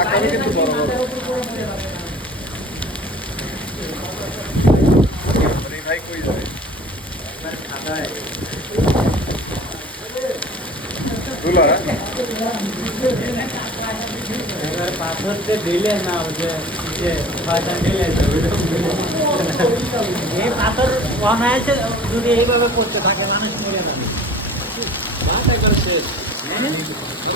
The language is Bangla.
আকারে কিন্তু বড় বড় ভাই কই যাবে পাথরতে দিলে না এই পাথর অনায়াসে যদি এইভাবে করতে থাকে মানুষ মরে যাবে শেষ